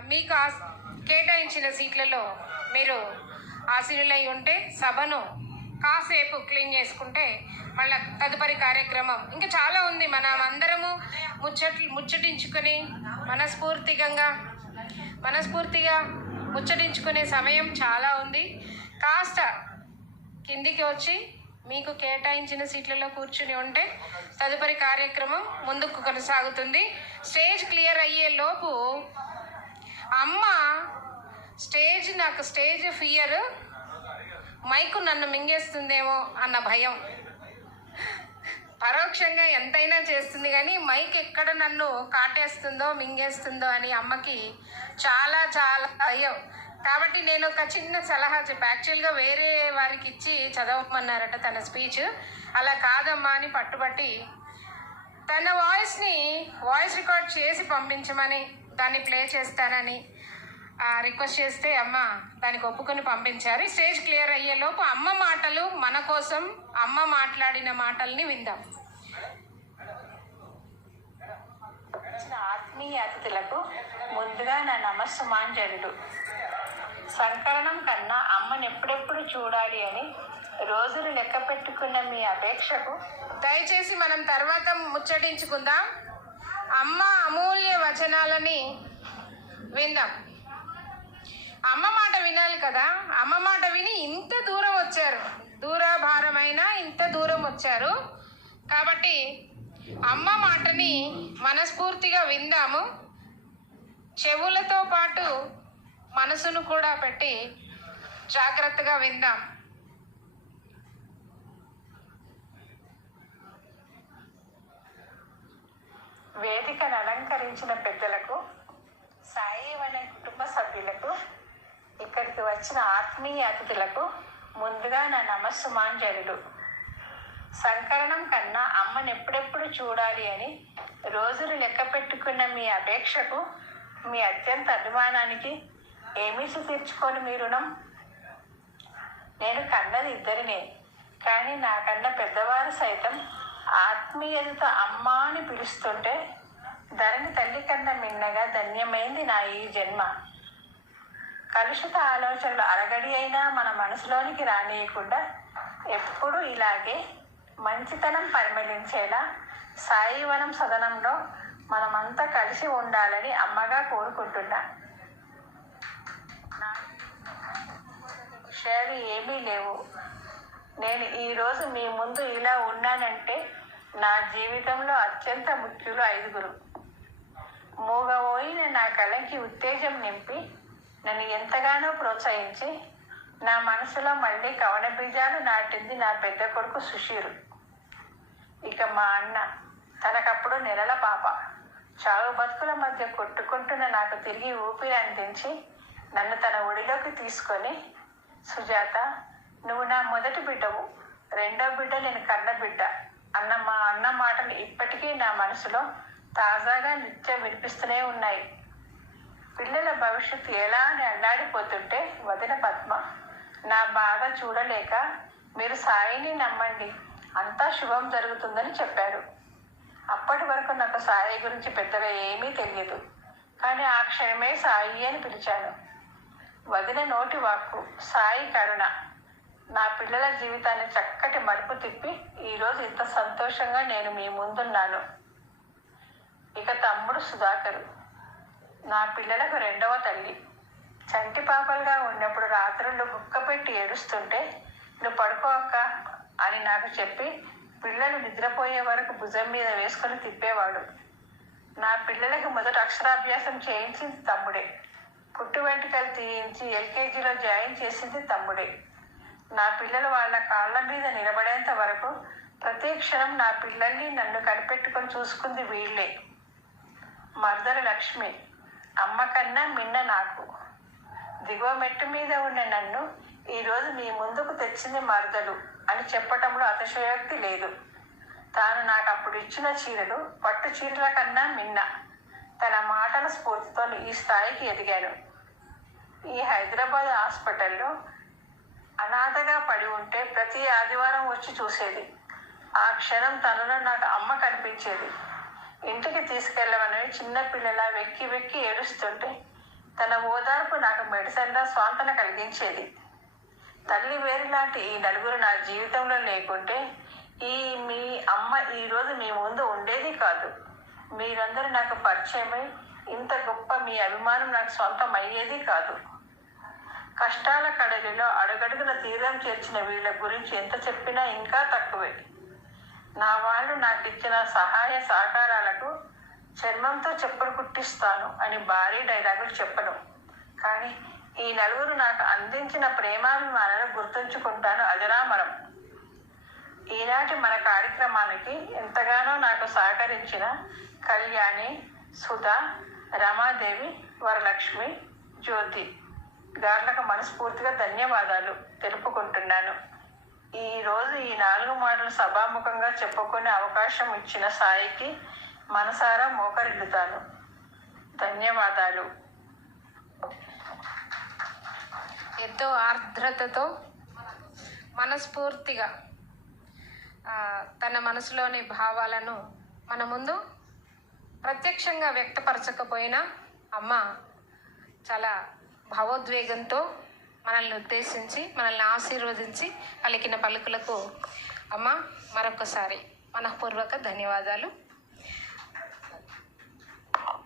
మీకు ఆస్- కేటాయించిన సీట్లలో మీరు ఆశీనులై ఉంటే సభను కాసేపు క్లీన్ చేసుకుంటే మళ్ళా తదుపరి కార్యక్రమం. ఇంకా చాలా ఉంది. మనం అందరము ముచ్చట్లు ముచ్చటించుకొని మనస్ఫూర్తిగా మనస్ఫూర్తిగా ముచ్చటించుకునే సమయం చాలా ఉంది. కాస్త కిందికి వచ్చి మీకు కేటాయించిన సీట్లలో కూర్చుని ఉంటే తదుపరి కార్యక్రమం ముందుకు కొనసాగుతుంది. స్టేజ్ క్లియర్ అయ్యే లోపు అమ్మ స్టేజ్ నాకు స్టేజ్ ఫియర్. మైకు నన్ను మింగేస్తుందేమో అన్న భయం. పరోక్షంగా ఎంతైనా చేస్తుంది కానీ మైక్ ఎక్కడ నన్ను కాటేస్తుందో మింగేస్తుందో అని అమ్మకి చాలా చాలా భయం. కాబట్టి నేను ఒక చిన్న సలహా చెప్పి. యాక్చువల్గా వేరే వారికి ఇచ్చి చదవమన్నారట తన స్పీచ్. అలా కాదమ్మా అని పట్టుబట్టి తన వాయిస్ని వాయిస్ రికార్డ్ చేసి పంపించమని దాన్ని ప్లే చేస్తానని రిక్వెస్ట్ చేస్తే అమ్మ దానికి ఒప్పుకొని పంపించారు. స్టేజ్ క్లియర్ అయ్యే లోపు అమ్మ మాటలు మన కోసం అమ్మ మాట్లాడిన మాటల్ని విందాం. ఆత్మీయ అతిథులకు ముందుగా నా నమస్సుమాంజలుడు సంకలనం కన్నా అమ్మని ఎప్పుడెప్పుడు చూడాలి అని రోజులు లెక్క పెట్టుకున్న మీ అపేక్షకు దయచేసి మనం తర్వాత ముచ్చటించుకుందాం. అమ్మ అమూల్య వచనాలని విందాం. అమ్మ మాట వినాలి కదా? అమ్మ మాట విని ఇంత దూరం వచ్చారు. దూరభారమైన ఇంత దూరం వచ్చారు. కాబట్టి అమ్మ మాటని మనస్ఫూర్తిగా విందాము. చెవులతో పాటు మనసును కూడా పెట్టి జాగ్రత్తగా విందాం. వేదికను అలంకరించిన పెద్దలకు సాయి అనే కుటుంబ సభ్యులకు ఇక్కడికి వచ్చిన ఆత్మీయ అతిథులకు ముందుగా నా నమస్సుమాంజలుడు సంకరణం కన్నా అమ్మని ఎప్పుడెప్పుడు చూడాలి అని రోజులు లెక్క పెట్టుకున్న మీ అపేక్షకు మీ అత్యంత అభిమానానికి ఏమీసి తీర్చుకొని మీ రుణం? నేను కన్నది ఇద్దరినే కానీ నాకన్నా పెద్దవారు సైతం ఆత్మీయతతో అమ్మ అని పిలుస్తుంటే ధరణి తల్లి కన్నా మిన్నగా ధన్యమైంది నా ఈ జన్మ. కలుషిత ఆలోచనలు అరగడి అయినా మన మనసులోనికి రానియకుండా ఎప్పుడూ ఇలాగే మంచితనం పరిమళించేలా సాయివనం సదనంలో మనమంతా కలిసి ఉండాలని అమ్మగా కోరుకుంటున్నా. నా విషయాలు ఏమీ లేవు. నేను ఈరోజు మీ ముందు ఇలా ఉన్నానంటే నా జీవితంలో అత్యంత ముఖ్యులు ఐదుగురు. మూగబోయిన నా కళకి ఉత్తేజం నింపి నన్ను ఎంతగానో ప్రోత్సహించి నా మనసులో మళ్ళీ కవన బీజాలు నాటింది నా పెద్ద కొడుకు సుషీరు ఇక మా అన్న తనకప్పుడు నెలల పాప. చావు బతుకుల మధ్య కొట్టుకుంటున్న నాకు తిరిగి ఊపిరి అందించి నన్ను తన ఒడిలోకి తీసుకొని సుజాత నువ్వు నా మొదటి బిడ్డవు రెండో బిడ్డ నేను కన్న బిడ్డ. అన్న మా అన్న మాటలు ఇప్పటికీ నా మనసులో తాజాగా నిత్యం వినిపిస్తూనే ఉన్నాయి. పిల్లల భవిష్యత్తు ఎలా అని అల్లాడిపోతుంటే వదిన పద్మ నా బాధ చూడలేక మీరు సాయిని నమ్మండి అంతా శుభం జరుగుతుందని చెప్పారు అప్పటి వరకు నాకు సాయి గురించి పెద్దగా ఏమీ తెలియదు కానీ ఆ క్షణమే సాయి అని పిలిచాను. వదిన నోటి వాక్కు సాయి కరుణ. నా పిల్లల జీవితాన్ని చక్కటి మలుపు తిప్పి ఈరోజు ఇంత సంతోషంగా నేను మీ ముందున్నాను. ఇక తమ్ముడు సుధాకరు. నా పిల్లలకు రెండవ తల్లి. చంటి పాపలుగా ఉన్నప్పుడు రాత్రులు గుక్క పెట్టి ఏడుస్తుంటే నువ్వు పడుకో అక్క అని నాకు చెప్పి పిల్లలు నిద్రపోయే వరకు భుజం మీద వేసుకొని తిప్పేవాడు. నా పిల్లలకి మొదట అక్షరాభ్యాసం చేయించింది తమ్ముడే. పుట్టు వెంట్రుకలు తీయించి ఎల్కేజీలో జాయిన్ చేసింది తమ్ముడే. నా పిల్లలు వాళ్ళ కాళ్ళ మీద నిలబడేంత వరకు ప్రతి క్షణం నా పిల్లల్ని నన్ను కనిపెట్టుకొని చూసుకుంది వీళ్ళే. మర్దర లక్ష్మి అమ్మ కన్నా మిన్న నాకు. దిగువ మెట్టు మీద ఉన్న నన్ను ఈరోజు మీ ముందుకు తెచ్చింది మరదలు అని చెప్పటంలో అతిశయోక్తి లేదు. తాను నాకు అప్పుడు ఇచ్చిన చీరలు పట్టు చీరల కన్నా మిన్న. తన మాటల స్ఫూర్తితో ఈ స్థాయికి ఎదిగాను. ఈ హైదరాబాద్ హాస్పిటల్లో అనాథగా పడి ఉంటే ప్రతి ఆదివారం వచ్చి చూసేది. ఆ క్షణం తనలో నాకు అమ్మ కనిపించేది. ఇంటికి తీసుకెళ్ళమని చిన్నపిల్లల వెక్కి వెక్కి ఏడుస్తుంటే తన ఓదార్పు నాకు మెడిసన్గా స్వాంతన కలిగించేది. తల్లి వేరు లాంటి ఈ నలుగురు నా జీవితంలో లేకుంటే ఈ మీ అమ్మ ఈరోజు మీ ముందు ఉండేది కాదు. మీరందరూ నాకు పరిచయమై ఇంత గొప్ప మీ అభిమానం నాకు సొంతం అయ్యేది కాదు. కష్టాల కడలిలో అడుగడుగున తీరం చేర్చిన వీళ్ళ గురించి ఎంత చెప్పినా ఇంకా తక్కువే. నా వాళ్ళు నాకు ఇచ్చిన సహాయ సహకారాలకు చర్మంతో చెప్పులు కుట్టిస్తాను అని భారీ డైలాగులు చెప్పను. కానీ ఈ నలుగురు నాకు అందించిన ప్రేమాభిమానాలు గుర్తుంచుకుంటాను అజరామరం. ఈనాటి మన కార్యక్రమానికి ఎంతగానో నాకు సహకరించిన కళ్యాణి సుధా రమాదేవి వరలక్ష్మి జ్యోతి. గార్లకు మనస్ఫూర్తిగా ధన్యవాదాలు తెలుపుకుంటున్నాను. ఈ రోజు ఈ నాలుగు మాటలు సభాముఖంగా చెప్పుకునే అవకాశం ఇచ్చిన సాయికి మనసారా మోకరిల్లుతాను. ధన్యవాదాలు. ఎంతో ఆర్ద్రతతో మనస్ఫూర్తిగా తన మనసులోని భావాలను మన ముందు ప్రత్యక్షంగా వ్యక్తపరచకపోయినా అమ్మ చాలా భావోద్వేగంతో మనల్ని ఉద్దేశించి మనల్ని ఆశీర్వదించి పలికిన పలుకులకు అమ్మ మరొకసారి మనఃపూర్వక ధన్యవాదాలు.